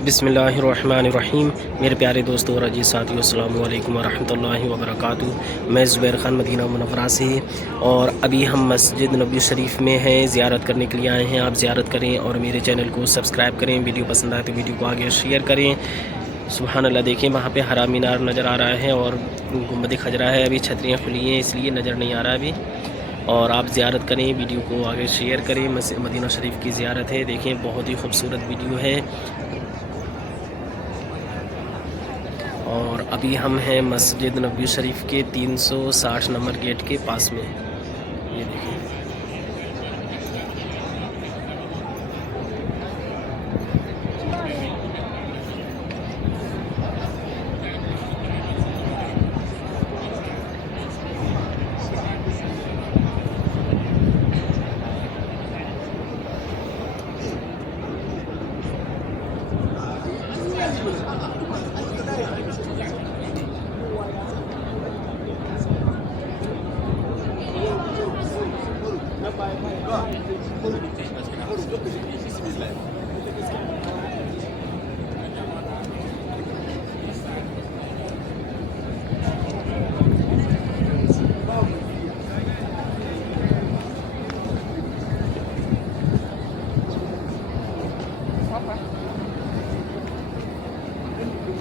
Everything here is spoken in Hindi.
बिस्मिल्लाहिर्रहमानिर्रहीम। मेरे प्यारे दोस्तों और अजीज़ साथियों, अस्सलामु अलैकुम वरहमतुल्लाहि वबरकातुहू। मैं ज़ुबैर ख़ान मदीना मुनव्वरा से, और अभी हम मस्जिद नबवी शरीफ में हैं, ज़ियारत करने के लिए आए हैं। आप ज़ियारत करें और मेरे चैनल को सब्सक्राइब करें। वीडियो पसंद आए तो वीडियो को आगे शेयर करें। सुबहान अल्लाह, देखें वहाँ पे हरा मीनार नज़र आ रहा है और गुंबद खजरा है। अभी छतरियाँ खुली हैं इसलिए नज़र नहीं आ रहा अभी। और आप ज़ियारत करें, वीडियो को आगे शेयर करें। मदीना शरीफ की ज़ियारत है, देखें बहुत ही खूबसूरत वीडियो है। और अभी हम हैं मस्जिद नबवी शरीफ के 360 नंबर गेट के पास में। ये देखिए,